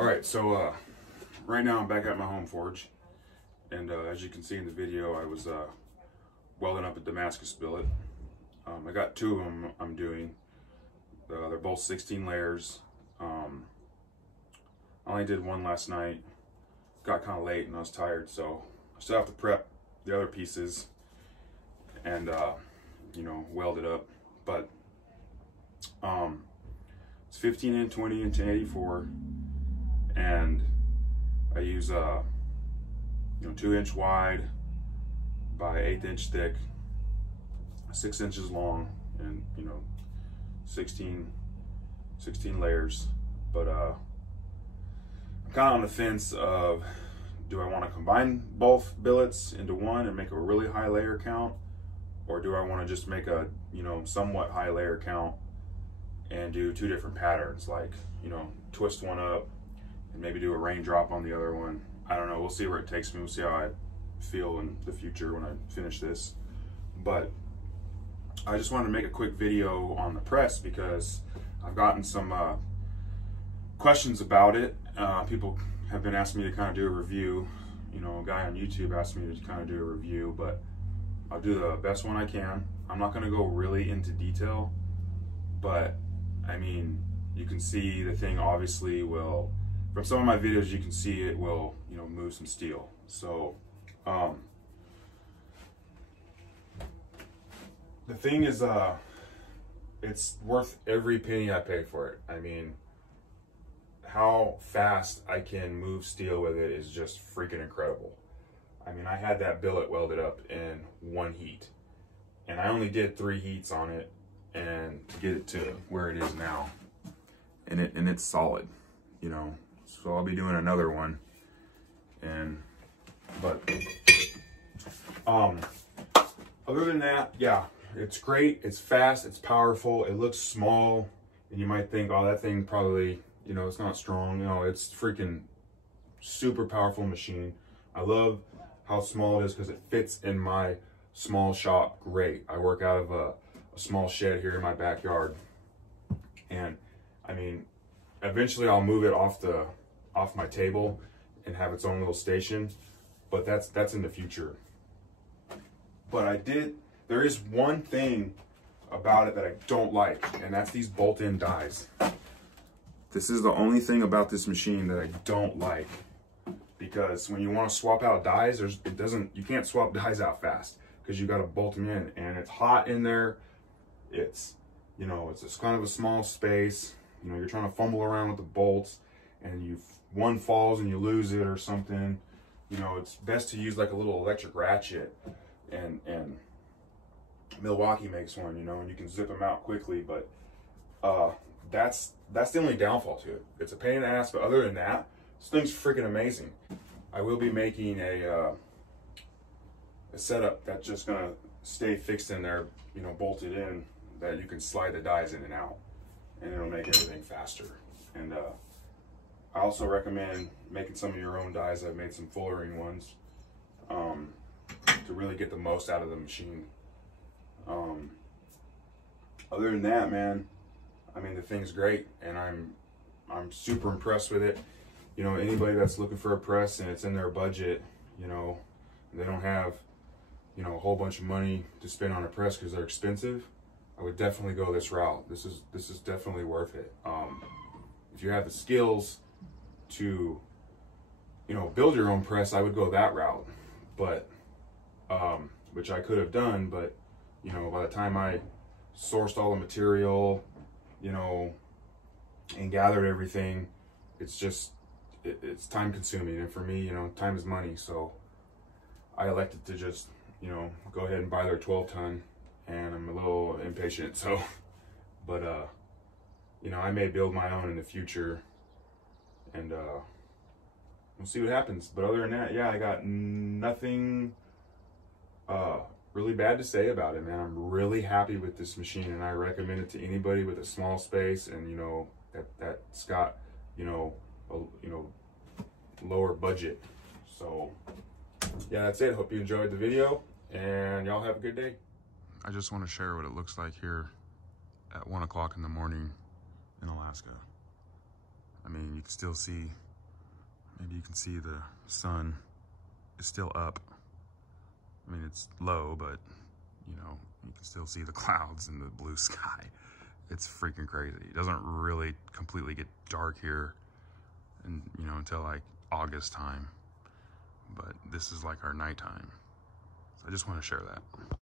All right, so right now I'm back at my home forge, and as you can see in the video, I was welding up a Damascus billet. I got two of them I'm doing. They're both 16 layers. I only did one last night. Got kind of late and I was tired, so I still have to prep the other pieces and you know, weld it up. But it's 15 inch, 20 inch, and 84, and I use you know, 2 inch wide by 1/8 inch thick, 6 inches long, and you know, 16 layers. But I'm kind of on the fence of, do I want to combine both billets into one and make a really high layer count, or do I want to just make a, you know, somewhat high layer count and do two different patterns, like, you know, twist one up and maybe do a raindrop on the other one. I don't know, we'll see where it takes me. We'll see how I feel in the future when I finish this. But I just wanted to make a quick video on the press because I've gotten some questions about it. People have been asking me to kind of do a review. You know, a guy on YouTube asked me to kind of do a review, but I'll do the best one I can. I'm not going to go really into detail, but I mean, you can see the thing obviously will, from some of my videos, you can see it will, you know, move some steel. So the thing is, it's worth every penny I pay for it. I mean, how fast I can move steel with it is just freaking incredible. I mean, I had that billet welded up in one heat, and I only did 3 heats on it, and to get it to where it is now, and it's solid, you know. So I'll be doing another one, but other than that, yeah, it's great, it's fast, it's powerful, it looks small, and you might think, oh, that thing probably, you know, it's not strong. No, it's freaking super powerful machine. I love how small it is because it fits in my small shop great. I work out of a small shed here in my backyard, and I mean, eventually I'll move it off my table and have its own little station, but that's in the future. But there is one thing about it that I don't like, and that's these bolt-in dies. This is the only thing about this machine that I don't like, because when you want to swap out dies, you can't swap dies out fast because you got to bolt them in, and it's hot in there. It's, you know, it's just kind of a small space. You know, you're trying to fumble around with the bolts, and one falls and you lose it or something. You know, it's best to use like a little electric ratchet, and Milwaukee makes one, you know, and you can zip them out quickly. But that's the only downfall to it. It's a pain in the ass, but other than that, this thing's freaking amazing. I will be making a setup that's just gonna stay fixed in there, you know, bolted in, that you can slide the dies in and out, and it'll make everything faster. And I also recommend making some of your own dies. I've made some fullering ones to really get the most out of the machine. Other than that, man, I mean, the thing's great, and I'm super impressed with it. You know, anybody that's looking for a press and it's in their budget, you know, they don't have, you know, a whole bunch of money to spend on a press because they're expensive, I would definitely go this route. This is definitely worth it. If you have the skills to, you know, build your own press, I would go that route. But which I could have done, but you know, by the time I sourced all the material, you know, and gathered everything, it's just it's time consuming, and for me, you know, time is money. So I elected to just, you know, go ahead and buy their 12-ton, and I'm a little impatient. So, but you know, I may build my own in the future, and we'll see what happens. But other than that, yeah, I got nothing really bad to say about it, man. I'm really happy with this machine, and I recommend it to anybody with a small space, and you know, that's got, you know, lower budget. So yeah, that's it. Hope you enjoyed the video, and y'all have a good day. I just want to share what it looks like here at 1 o'clock in the morning in Alaska. I mean, you can still see Maybe you can see the sun is still up. I mean, it's low, but you know, you can still see the clouds in the blue sky. It's freaking crazy. It doesn't really completely get dark here, and you know, until like August time. But this is like our nighttime. So I just want to share that.